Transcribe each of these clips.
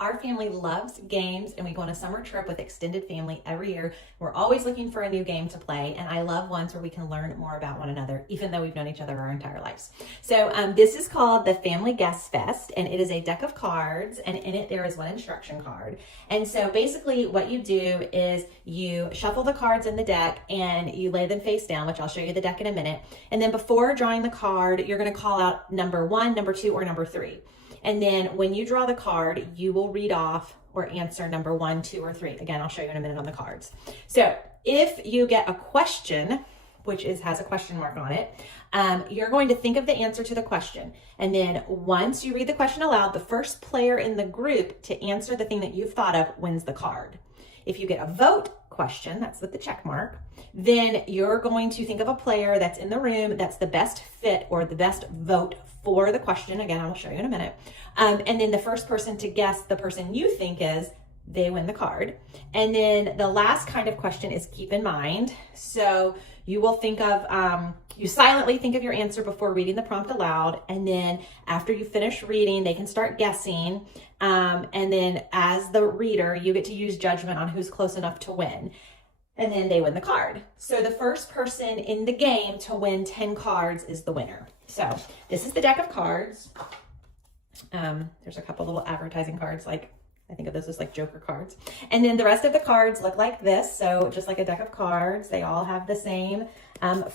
Our family loves games, and we go on a summer trip with extended family every year. We're always looking for a new game to play, and I love ones where we can learn more about one another, even though we've known each other our entire lives. So this is called the Family Guest Fest, and it is a deck of cards, and in it there is one instruction card. And so basically what you do is you shuffle the cards in the deck and you lay them face down, which I'll show you the deck in a minute. And then before drawing the card, you're going to call out number 1, number 2, or number 3. And then when you draw the card, you will read off or answer number 1, 2, or 3. Again, I'll show you in a minute on the cards. So if you get a question, which has a question mark on it, you're going to think of the answer to the question. And then once you read the question aloud, the first player in the group to answer the thing that you've thought of wins the card. If you get a vote question, that's with the check mark, then you're going to think of a player that's in the room that's the best fit or the best vote for the question. Again, I'll show you in a minute. And then the first person to guess the person you think is, they win the card. And then the last kind of question is keep in mind. So you will think of, you silently think of your answer before reading the prompt aloud. And then after you finish reading, they can start guessing. And then as the reader, you get to use judgment on who's close enough to win. And then they win the card. So the first person in the game to win 10 cards is the winner. So this is the deck of cards. There's a couple little advertising cards, like I think of those as like joker cards. And then the rest of the cards look like this. So just like a deck of cards, they all have the same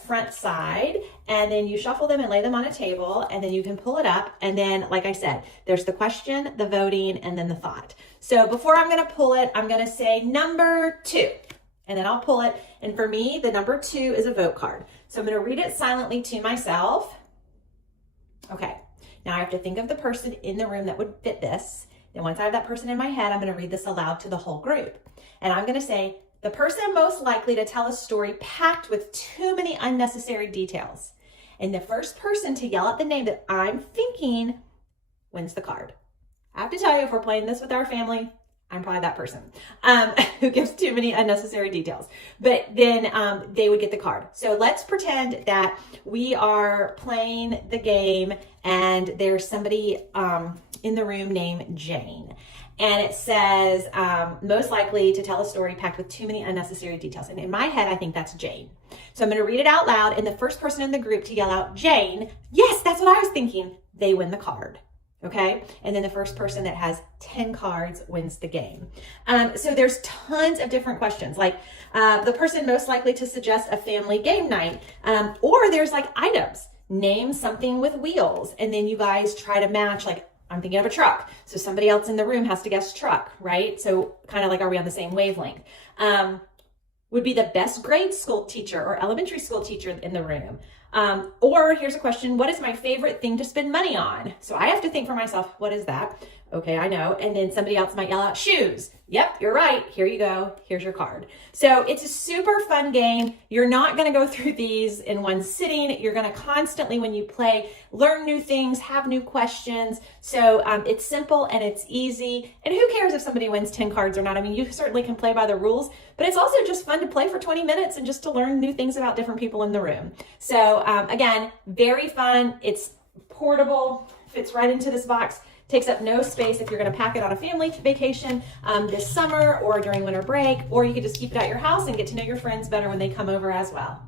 front side. And then you shuffle them and lay them on a table, and then you can pull it up. And then, like I said, there's the question, the voting, and then the thought. So before I'm going to pull it, I'm going to say number 2. And then I'll pull it. And for me, the number 2 is a vote card. So I'm going to read it silently to myself. Okay. Now I have to think of the person in the room that would fit this. Then once I have that person in my head, I'm going to read this aloud to the whole group. And I'm going to say, the person most likely to tell a story packed with too many unnecessary details. And the first person to yell out the name that I'm thinking wins the card. I have to tell you, if we're playing this with our family, I'm probably that person who gives too many unnecessary details. But then they would get the card. So let's pretend that we are playing the game and there's somebody in the room named Jane. And it says, most likely to tell a story packed with too many unnecessary details. And in my head, I think that's Jane. So I'm going to read it out loud, and the first person in the group to yell out, Jane, yes, that's what I was thinking, they win the card. Okay. And then the first person that has 10 cards wins the game. So there's tons of different questions, like the person most likely to suggest a family game night, or there's like items, name something with wheels. And then you guys try to match, like I'm thinking of a truck. So somebody else in the room has to guess truck, right? So kind of like, are we on the same wavelength? Would be the best grade school teacher or elementary school teacher in the room. Or here's a question, what is my favorite thing to spend money on? So I have to think for myself, what is that? Okay, I know. And then somebody else might yell out shoes. Yep, you're right. Here you go. Here's your card. So it's a super fun game. You're not going to go through these in one sitting. You're going to constantly, when you play, learn new things, have new questions. So it's simple and it's easy. And who cares if somebody wins 10 cards or not? I mean, you certainly can play by the rules, but it's also just fun to play for 20 minutes and just to learn new things about different people in the room. So again, very fun. It's portable, fits right into this box. Takes up no space if you're going to pack it on a family vacation this summer or during winter break, or you could just keep it at your house and get to know your friends better when they come over as well.